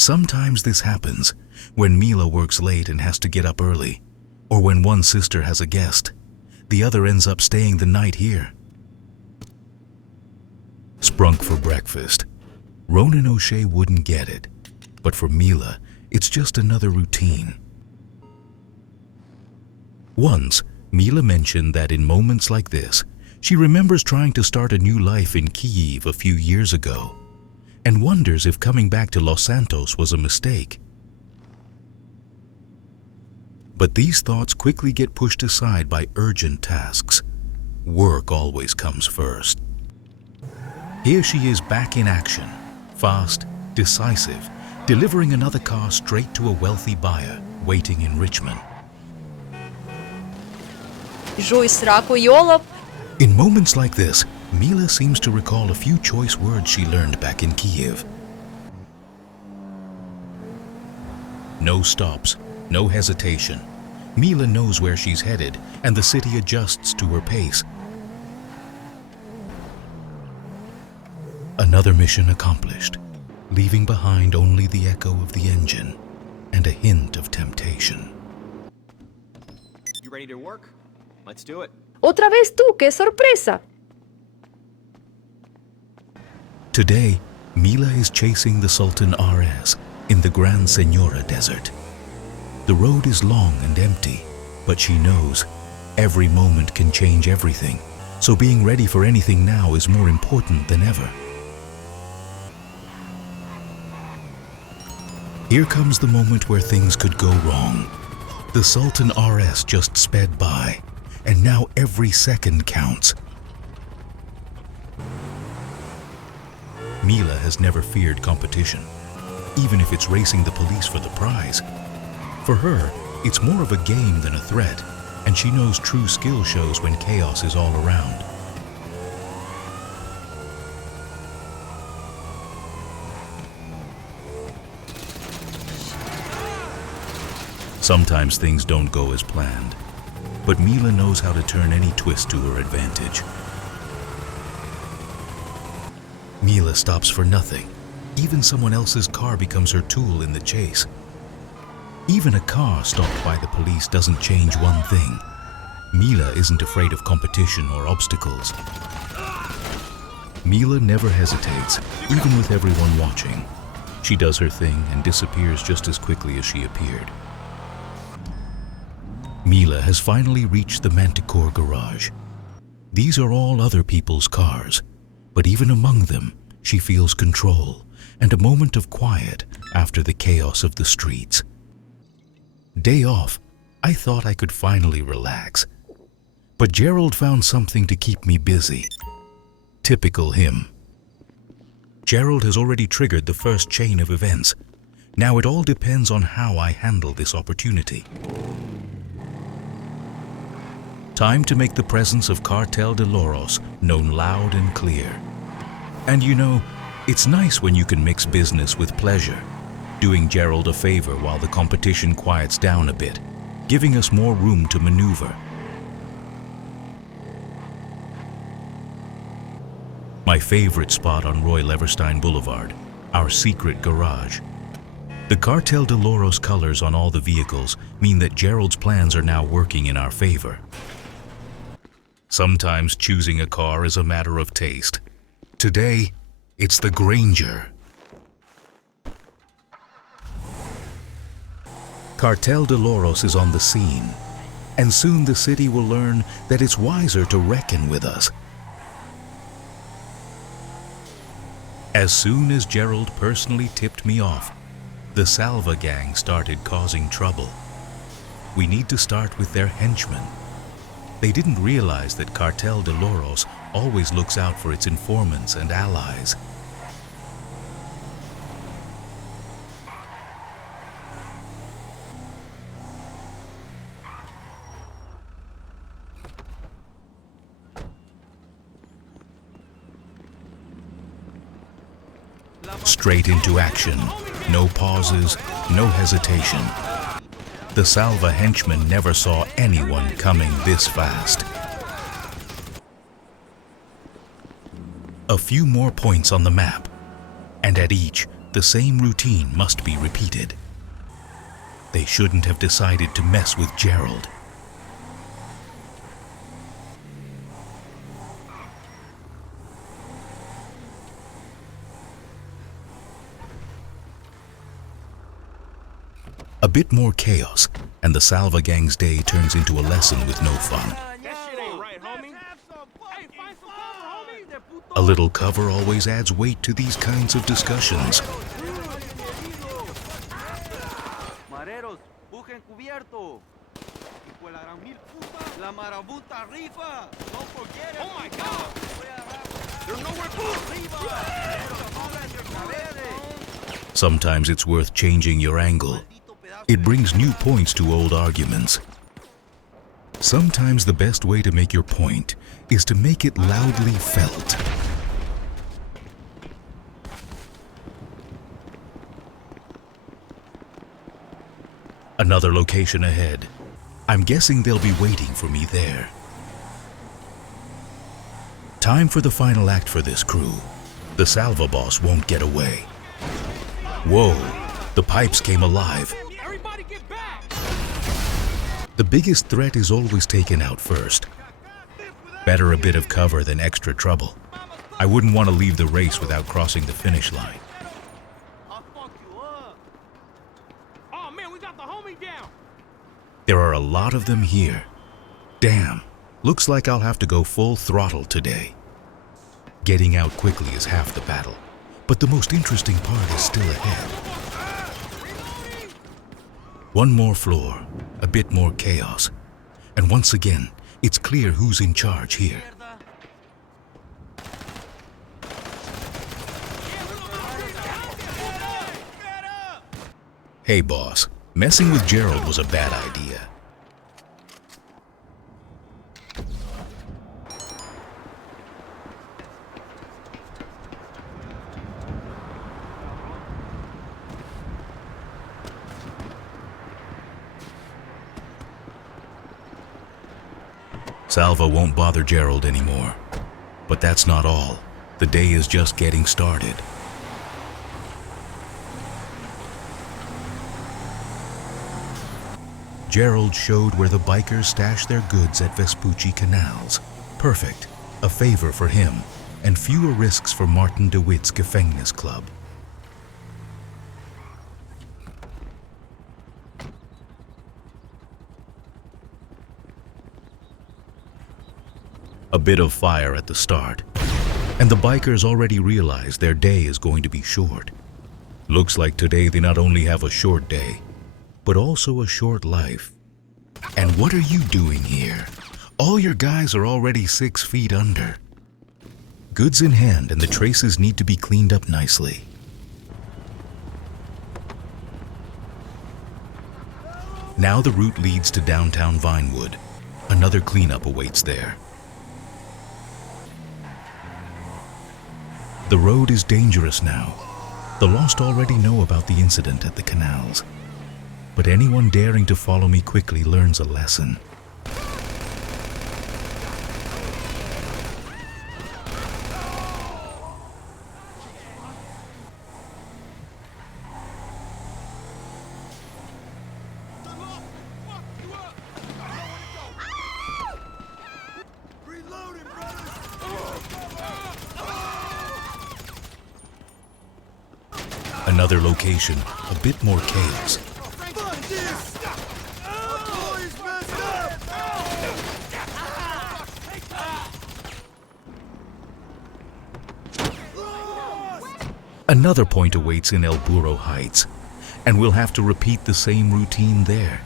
Sometimes this happens when Mila works late and has to get up early, or when one sister has a guest. The other ends up staying the night here. Sprunk for breakfast. Ronan O'Shea wouldn't get it, but for Mila, it's just another routine. Once, Mila mentioned that in moments like this, she remembers trying to start a new life in Kyiv a few years ago, and wonders if coming back to Los Santos was a mistake. But these thoughts quickly get pushed aside by urgent tasks. Work always comes first. Here she is back in action, fast, decisive, delivering another car straight to a wealthy buyer waiting in Richmond. In moments like this, Mila seems to recall a few choice words she learned back in Kyiv. No stops, no hesitation. Mila knows where she's headed, and the city adjusts to her pace. Another mission accomplished, leaving behind only the echo of the engine and a hint of temptation. You ready to work? Let's do it. Otra vez tú, qué sorpresa. Today, Mila is chasing the Sultan RS in the Gran Senora Desert. The road is long and empty, but she knows every moment can change everything, so being ready for anything now is more important than ever. Here comes the moment where things could go wrong. The Sultan RS just sped by, and now every second counts. Mila has never feared competition, even if it's racing the police for the prize. For her, it's more of a game than a threat, and she knows true skill shows when chaos is all around. Sometimes things don't go as planned, but Mila knows how to turn any twist to her advantage. Mila stops for nothing. Even someone else's car becomes her tool in the chase. Even a car stopped by the police doesn't change one thing. Mila isn't afraid of competition or obstacles. Mila never hesitates, even with everyone watching. She does her thing and disappears just as quickly as she appeared. Mila has finally reached the Manticore garage. These are all other people's cars, but even among them, she feels control and a moment of quiet after the chaos of the streets. Day off, I thought I could finally relax. But Gerald found something to keep me busy. Typical him. Gerald has already triggered the first chain of events. Now it all depends on how I handle this opportunity. Time to make the presence of Cartel de Loros known loud and clear. And you know, it's nice when you can mix business with pleasure, doing Gerald a favor while the competition quiets down a bit, giving us more room to maneuver. My favorite spot on Roy Leverstein Boulevard, our secret garage. The Cartel de Loros colors on all the vehicles mean that Gerald's plans are now working in our favor. Sometimes choosing a car is a matter of taste. Today, it's the Granger. Cartel de Loros is on the scene, and soon the city will learn that it's wiser to reckon with us. As soon as Gerald personally tipped me off, the Salva gang started causing trouble. We need to start with their henchmen. They didn't realize that Cartel de Loros always looks out for its informants and allies. Straight into action. No pauses, no hesitation. The Salva henchmen never saw anyone coming this fast. A few more points on the map, and at each, the same routine must be repeated. They shouldn't have decided to mess with Gerald. A bit more chaos, and the Salva gang's day turns into a lesson with no fun. A little cover always adds weight to these kinds of discussions. Sometimes it's worth changing your angle. It brings new points to old arguments. Sometimes the best way to make your point is to make it loudly felt. Another location ahead. I'm guessing they'll be waiting for me there. Time for the final act for this crew. The Salva boss won't get away. Whoa, the pipes came alive. Everybody get back! The biggest threat is always taken out first. Better a bit of cover than extra trouble. I wouldn't want to leave the race without crossing the finish line. I'll fuck you up. Oh man, we got the homie down. There are a lot of them here. Damn, looks like I'll have to go full throttle today. Getting out quickly is half the battle, but the most interesting part is still ahead. One more floor, a bit more chaos, and once again, it's clear who's in charge here. Hey boss, messing with Gerald was a bad idea. Salva won't bother Gerald anymore. But that's not all. The day is just getting started. Gerald showed where the bikers stash their goods at Vespucci Canals. Perfect. A favor for him, and fewer risks for Maarten de Wit's Gefängnis club. A bit of fire at the start, and the bikers already realize their day is going to be short. Looks like today they not only have a short day, but also a short life. And what are you doing here? All your guys are already 6 feet under. Goods in hand, and the traces need to be cleaned up nicely. Now the route leads to downtown Vinewood. Another cleanup awaits there. The road is dangerous now. The Lost already know about the incident at the canals. But anyone daring to follow me quickly learns a lesson. Another location, a bit more chaos. Another point awaits in El Burro Heights, and we'll have to repeat the same routine there.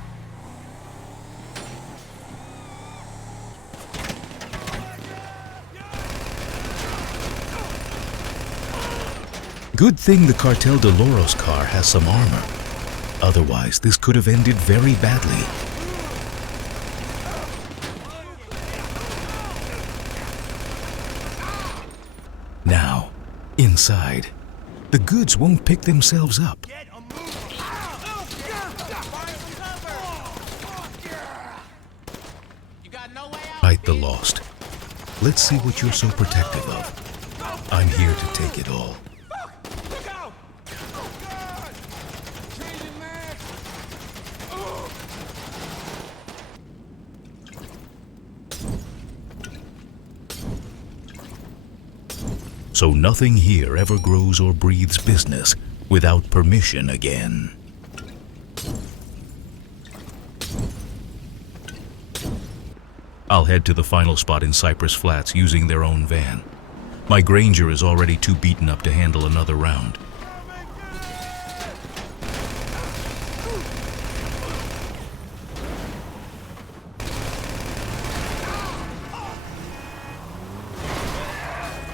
Good thing the Cartel de Loros car has some armor. Otherwise, this could have ended very badly. Now, inside. The goods won't pick themselves up. Fight the Lost. Let's see what you're so protective of. I'm here to take it all. So nothing here ever grows or breathes business without permission again. I'll head to the final spot in Cypress Flats using their own van. My Granger is already too beaten up to handle another round.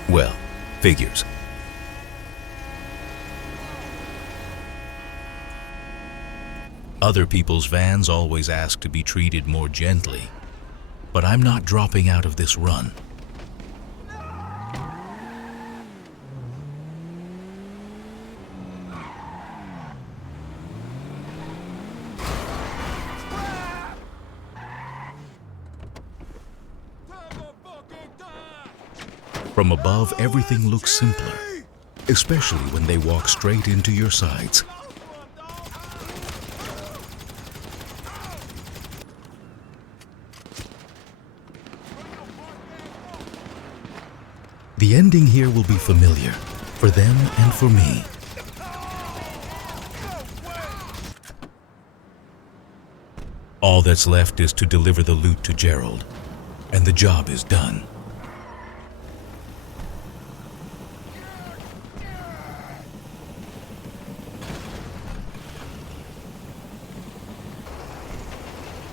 Well, figures. Other people's vans always ask to be treated more gently, but I'm not dropping out of this run. From above, everything looks simpler, especially when they walk straight into your sights. The ending here will be familiar, for them and for me. All that's left is to deliver the loot to Gerald, and the job is done.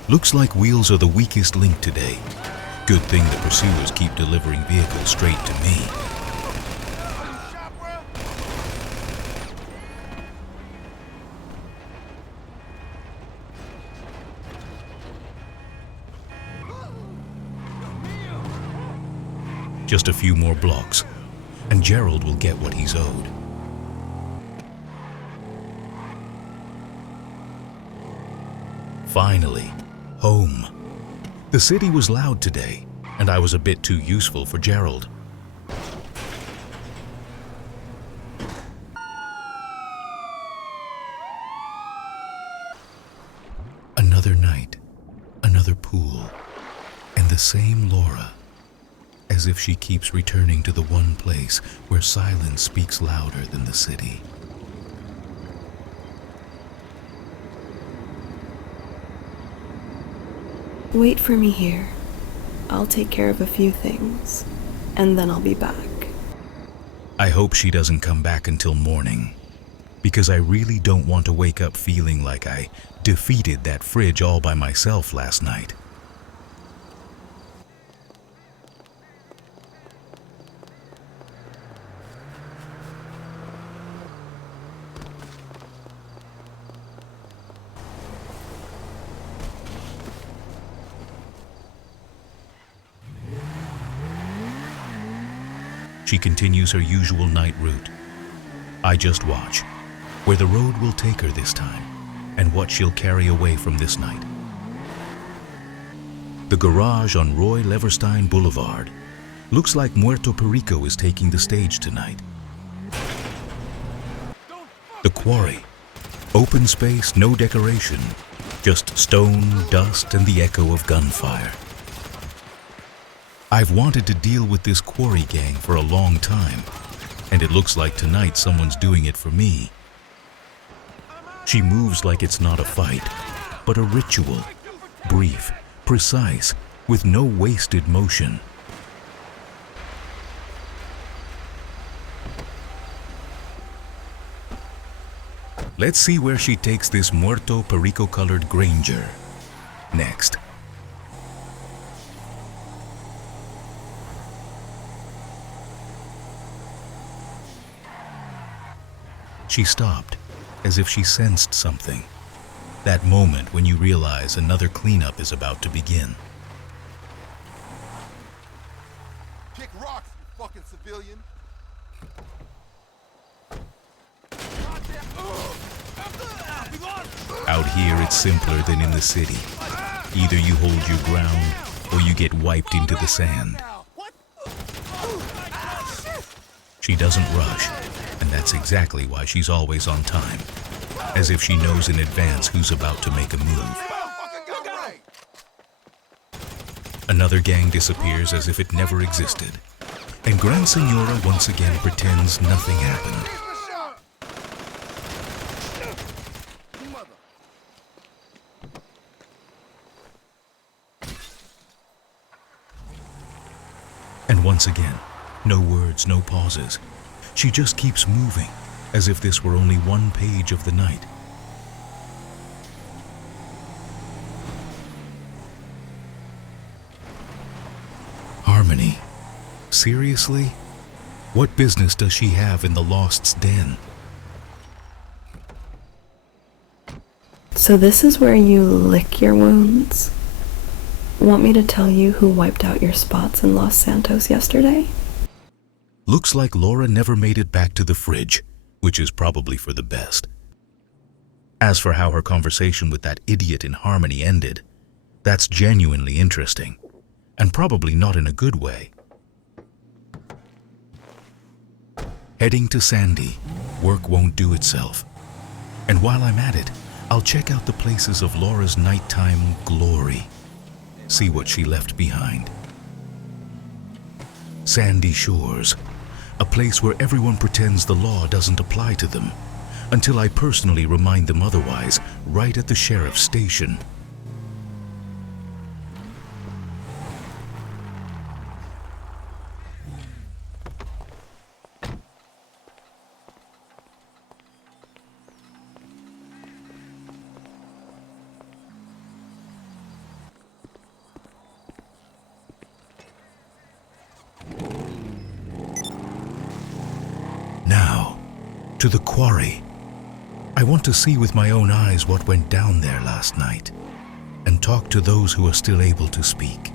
Looks like wheels are the weakest link today. Good thing the pursuers keep delivering vehicles straight to me. Just a few more blocks, and Gerald will get what he's owed. Finally, home. The city was loud today, and I was a bit too useful for Gerald. Another night, another pool, and the same Lora, as if she keeps returning to the one place where silence speaks louder than the city. Wait for me here. I'll take care of a few things, and then I'll be back. I hope she doesn't come back until morning, because I really don't want to wake up feeling like I defeated that fridge all by myself last night. She continues her usual night route. I just watch, where the road will take her this time, and what she'll carry away from this night. The garage on Roy Leverstein Boulevard looks like Muerto Perico is taking the stage tonight. The quarry, open space, no decoration, just stone, dust, and the echo of gunfire. I've wanted to deal with this quarry gang for a long time, and it looks like tonight someone's doing it for me. She moves like it's not a fight, but a ritual, brief, precise, with no wasted motion. Let's see where she takes this Muerto Perico-colored Granger next. She stopped, as if she sensed something. That moment when you realize another cleanup is about to begin. Kick rocks, you fucking civilian! Out here, it's simpler than in the city. Either you hold your ground, or you get wiped into the sand. She doesn't rush, and that's exactly why she's always on time, as if she knows in advance who's about to make a move. Another gang disappears as if it never existed, And Grand Senora once again pretends nothing happened. And once again, no words, no pauses. She just keeps moving, as if this were only one page of the night. Harmony? Seriously? What business does she have in the Lost's den? So this is where you lick your wounds? Want me to tell you who wiped out your spots in Los Santos yesterday? Looks like Lora never made it back to the fridge, which is probably for the best. As for how her conversation with that idiot in Harmony ended, that's genuinely interesting, and probably not in a good way. Heading to Sandy, work won't do itself. And while I'm at it, I'll check out the places of Lora's nighttime glory. See what she left behind. Sandy Shores, a place where everyone pretends the law doesn't apply to them, until I personally remind them otherwise, right at the sheriff's station. Now, to the quarry. I want to see with my own eyes what went down there last night, and talk to those who are still able to speak.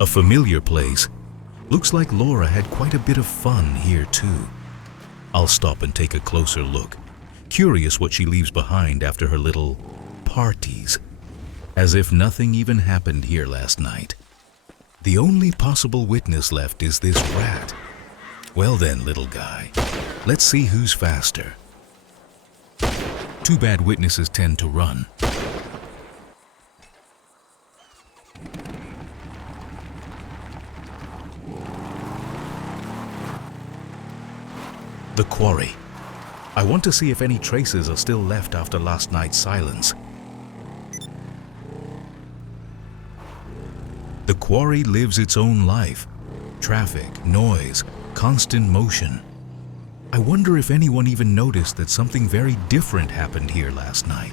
A familiar place. Looks like Lora had quite a bit of fun here too. I'll stop and take a closer look, curious what she leaves behind after her little parties, as if nothing even happened here last night. The only possible witness left is this rat. Well then, little guy, let's see who's faster. Too bad witnesses tend to run. The quarry. I want to see if any traces are still left after last night's silence. The quarry lives its own life. Traffic, noise, constant motion. I wonder if anyone even noticed that something very different happened here last night.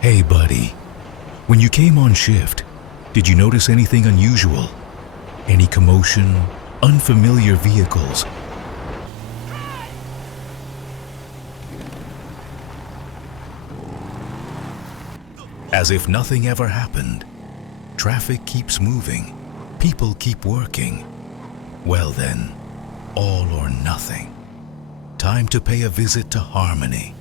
Hey buddy, when you came on shift, did you notice anything unusual? Any commotion? Unfamiliar vehicles? As if nothing ever happened. Traffic keeps moving. People keep working. Well then, all or nothing. Time to pay a visit to Harmony.